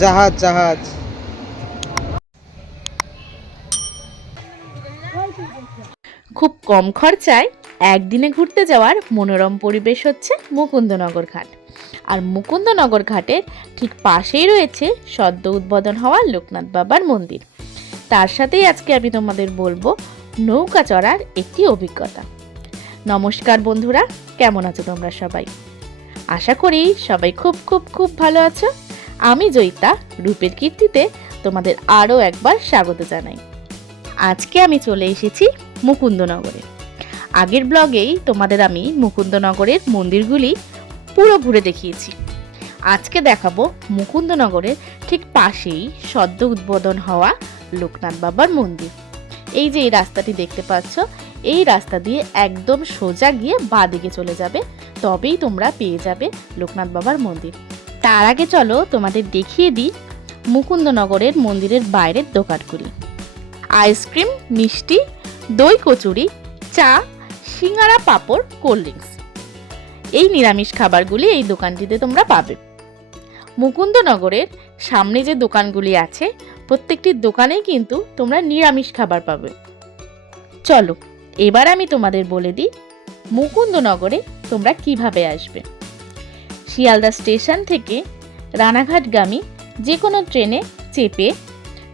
জাহাজ জাহাজ। খুব কম খরচায় একদিনে ঘুরতে যাওয়ার মনোরম পরিবেশ হচ্ছে মুকুন্দনগর ঘাট। আর মুকুন্দনগর ঘাটের ঠিক পাশেই রয়েছে সদ্য উদ্বোধন হওয়া লোকনাথ বাবার মন্দির। তার সাথেই আজকে আমি তোমাদের বলব নৌকা চড়ার একটি অভিজ্ঞতা। নমস্কার বন্ধুরা, কেমন আছো তোমরা সবাই? আশা করি সবাই খুব খুব খুব ভালো আছো। আমি জয়িতা, রূপের কীর্তিতে তোমাদের আরও একবার স্বাগত জানাই। আজকে আমি চলে এসেছি মুকুন্দনগরে। আগের ব্লগেই তোমাদের আমি মুকুন্দনগরের মন্দিরগুলি পুরো ঘুরে দেখিয়েছি। আজকে দেখাবো মুকুন্দনগরের ঠিক পাশেই সদ্য উদ্বোধন হওয়া লোকনাথ বাবার মন্দির। এই যে এই রাস্তাটি দেখতে পাচ্ছ, এই রাস্তা দিয়ে একদম সোজা গিয়ে বাঁ দিকে চলে যাবে, তবেই তোমরা পেয়ে যাবে লোকনাথ বাবার মন্দির। তার আগে চলো তোমাদের দেখিয়ে দিই মুকুন্দনগরের মন্দিরের বাইরের দোকানগুলি। আইসক্রিম, মিষ্টি, দই কচুরি, চা, সিঙ্গারা, পাঁপড়, কোল্ড ড্রিঙ্কস। এই নিরামিষ খাবারগুলি এই দোকানটিতে তোমরা পাবে। মুকুন্দনগরের সামনে যে দোকানগুলি আছে, প্রত্যেকটি দোকানেই কিন্তু তোমরা নিরামিষ খাবার পাবে। চলো, এবার আমি তোমাদের বলে দিই মুকুন্দনগরে তোমরা কীভাবে আসবে। শিয়ালদা স্টেশন থেকে রানাঘাটগামী যে কোনো ট্রেনে চেপে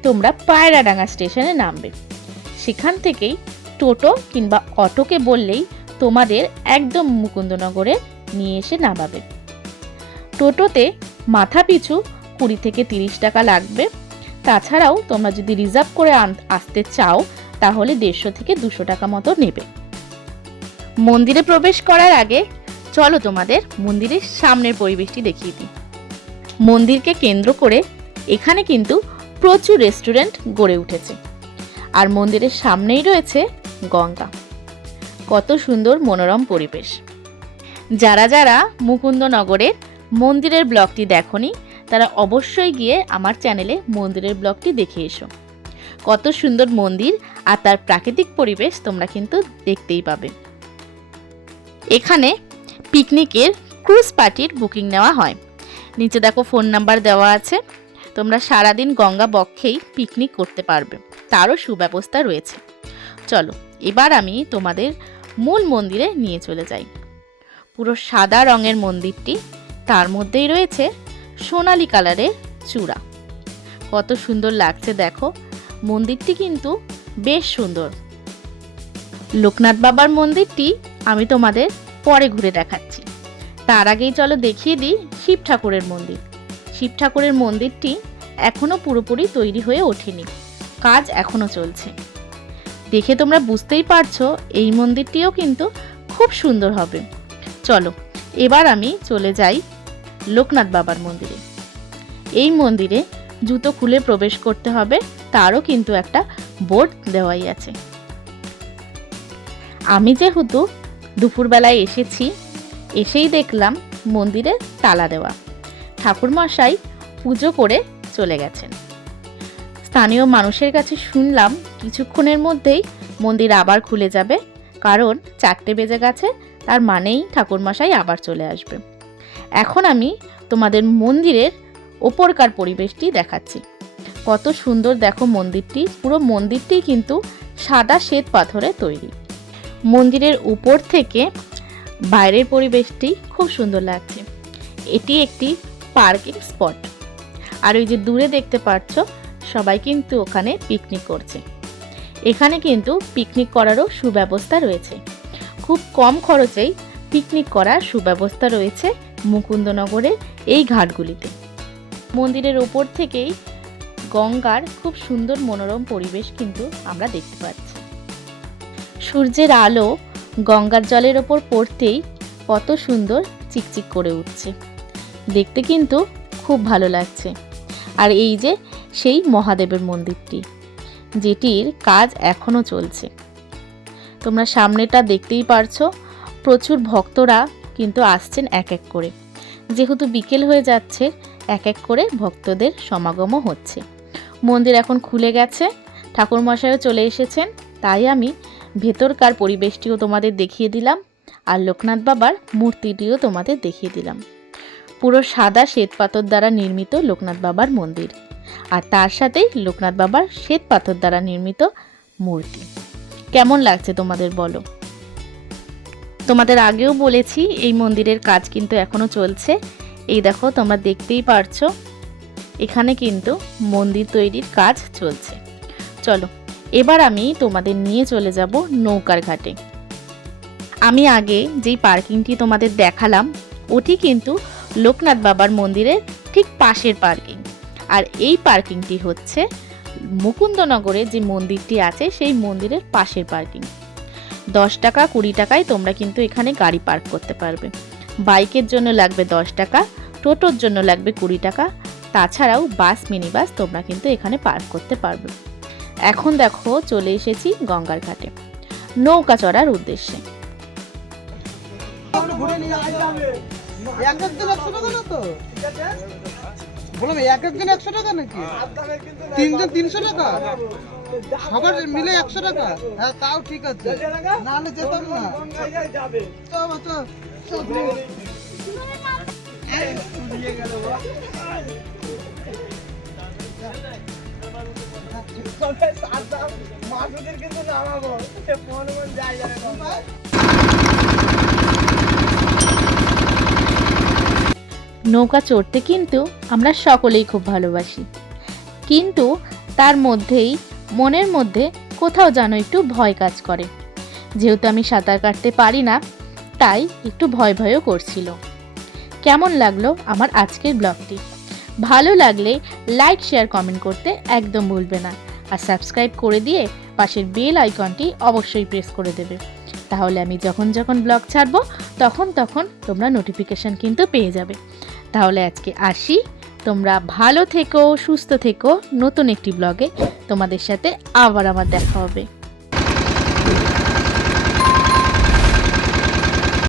তোমরা পায়রাডাঙ্গা স্টেশনে নামবে। সেখান থেকেই টোটো কিংবা অটোকে বললেই তোমাদের একদম মুকুন্দনগরে নিয়ে এসে নামাবে। টোটোতে মাথা পিছু কুড়ি থেকে তিরিশ টাকা লাগবে। তাছাড়াও তোমরা যদি রিজার্ভ করে আসতে চাও, তাহলে দেড়শো থেকে দুশো টাকা মতো নেবে। মন্দিরে প্রবেশ করার আগে চলো তোমাদের মন্দিরের সামনের পরিবেশটি দেখিয়ে দিই। মন্দিরকে কেন্দ্র করে এখানে কিন্তু প্রচুর রেস্টুরেন্ট গড়ে উঠেছে। আর মন্দিরের সামনেই রয়েছে গঙ্গা। কত সুন্দর মনোরম পরিবেশ। যারা যারা মুকুন্দনগরের মন্দিরের ব্লগটি দেখনি, তারা অবশ্যই গিয়ে আমার চ্যানেলে মন্দিরের ব্লগটি দেখে এসো। কত সুন্দর মন্দির আর তার প্রাকৃতিক পরিবেশ তোমরা কিন্তু দেখতেই পাবে। এখানে পিকনিকের ক্রুজ পার্টির বুকিং নেওয়া হয়। নিচে দেখো ফোন নাম্বার দেওয়া আছে। তোমরা সারাদিন গঙ্গা বক্ষেই পিকনিক করতে পারবে। তারও সুব্যবস্থা রয়েছে। চলো, এবার আমি তোমাদের মূল মন্দিরে নিয়ে চলে যাই। পুরো সাদা রঙের মন্দিরটি, তার মধ্যেই রয়েছে সোনালি কালারের চূড়া। কত সুন্দর লাগছে দেখো। মন্দিরটি কিন্তু বেশ সুন্দর। লোকনাথ বাবার মন্দিরটি আমি তোমাদের পরে ঘুরে দেখাচ্ছি। তার আগেই চলো দেখিয়ে দিই শিব ঠাকুরের মন্দির। শিব ঠাকুরের মন্দিরটি এখনও পুরোপুরি তৈরি হয়ে ওঠেনি। কাজ এখনও চলছে। দেখে তোমরা বুঝতেই পারছ, এই মন্দিরটিও কিন্তু খুব সুন্দর হবে। চলো, এবার আমি চলে যাই লোকনাথ বাবার মন্দিরে। এই মন্দিরে জুতো খুলে প্রবেশ করতে হবে, তারও কিন্তু একটা বোর্ড দেওয়াই আছে। আমি যেহেতু দুপুরবেলায় এসেছি, এসেই দেখলাম মন্দিরে তালা দেওয়া। ঠাকুরমশাই পুজো করে চলে গেছেন। স্থানীয় মানুষের কাছে শুনলাম কিছুক্ষণের মধ্যেই মন্দির আবার খুলে যাবে, কারণ চারটে বেজে গেছে, তার মানেই ঠাকুরমশাই আবার চলে আসবে। এখন আমি তোমাদের মন্দিরের ওপরকার পরিবেশটি দেখাচ্ছি। কত সুন্দর দেখো মন্দিরটি, পুরো মন্দিরটি কিন্তু সাদা শ্বেত পাথরে তৈরি। মন্দিরের উপর থেকে বাইরের পরিবেশটি খুব সুন্দর লাগছে। এটি একটি পার্কিং স্পট। আর ওই যে দূরে দেখতে পাচ্ছ, সবাই কিন্তু ওখানে পিকনিক করছে। এখানে কিন্তু পিকনিক করারও সুব্যবস্থা রয়েছে। খুব কম খরচেই পিকনিক করার সুব্যবস্থা রয়েছে মুকুন্দনগরের এই ঘাটগুলিতে। মন্দিরের ওপর থেকেই গঙ্গার খুব সুন্দর মনোরম পরিবেশ কিন্তু আমরা দেখতে পাচ্ছি। সূর্যের আলো গঙ্গার জলের ওপর পড়তেই কত সুন্দর চিকচিক করে উঠছে। দেখতে কিন্তু খুব ভালো লাগছে। আর এই যে সেই মহাদেবের মন্দিরটি, যেটির কাজ এখনও চলছে। তোমরা সামনেটা দেখতেই পারছ, প্রচুর ভক্তরা কিন্তু আসছেন এক এক করে। যেহেতু বিকেল হয়ে যাচ্ছে এক এক করে ভক্তদের সমাগমও হচ্ছে। মন্দির এখন খুলে গেছে, ঠাকুরমশাইও চলে এসেছেন, তাই আমি ভেতরকার পরিবেশটিও তোমাদের দেখিয়ে দিলাম আর লোকনাথ বাবার মূর্তিটিও তোমাদের দেখিয়ে দিলাম। পুরো সাদা শ্বেত পাথর দ্বারা নির্মিত লোকনাথ বাবার মন্দির আর তার সাথেই লোকনাথ বাবার শ্বেত পাথর দ্বারা নির্মিত মূর্তি। কেমন লাগছে তোমাদের বলো? তোমাদের আগেও বলেছি এই মন্দিরের কাজ কিন্তু এখনও চলছে। এই দেখো, তোমরা দেখতেই পারছ। এখানে কিন্তু মন্দির তৈরির কাজ চলছে। চলো এবার আমি তোমাদের নিয়ে চলে যাব নৌকার ঘাটে। আমি আগে যেই পার্কিংটি তোমাদের দেখালাম, ওটি কিন্তু লোকনাথ বাবার মন্দিরের ঠিক পাশের পার্কিং। আর এই পার্কিংটি হচ্ছে মুকুন্দনগরে যে মন্দিরটি আছে, সেই মন্দিরের পাশের পার্কিং। দশ টাকা কুড়ি টাকায় তোমরা কিন্তু এখানে গাড়ি পার্ক করতে পারবে। বাইকের জন্য লাগবে দশ টাকা, টোটোর জন্য লাগবে কুড়ি টাকা। তাছাড়াও বাস মিনি বাস তোমরা কিন্তু এখানে পার্ক করতে পারবে। এখন দেখো চলে এসেছি গঙ্গার ঘাটে। নৌকা চড়ার উদ্দেশ্যে। এক একদিন একশো টাকা বললাম এক একদিন একশো টাকা নাকি? তিনজন তিনশো টাকা? সবার মিলে একশো টাকা? হ্যাঁ তাও ঠিক আছে। নাহলে যেতাম না। নৌকা চড়তে কিন্তু আমরা সকলেই খুব ভালোবাসি। কিন্তু তার মধ্যেই, মনের মধ্যে কোথাও যেন একটু ভয় কাজ করে। যেহেতু আমি সাঁতার কাটতে পারি না, তাই একটু ভয় ভয়ও করছিল। কেমন লাগল আমার আজকের ব্লগটি? ভালো লাগলে লাইক, শেয়ার, কমেন্ট করতে একদম ভুলবে না। আর সাবস্ক্রাইব করে দিয়ে পাশের বেল আইকনটি অবশ্যই প্রেস করে দেবে। তাহলে আমি যখন যখন ব্লগ ছাড়ব, তখন তখন তোমরা নোটিফিকেশান কিন্তু পেয়ে যাবে। তাহলে আজকে আসি। তোমরা ভালো থেকো, সুস্থ থেকো। নতুন একটি ব্লগে তোমাদের সাথে আবার আমার দেখা হবে।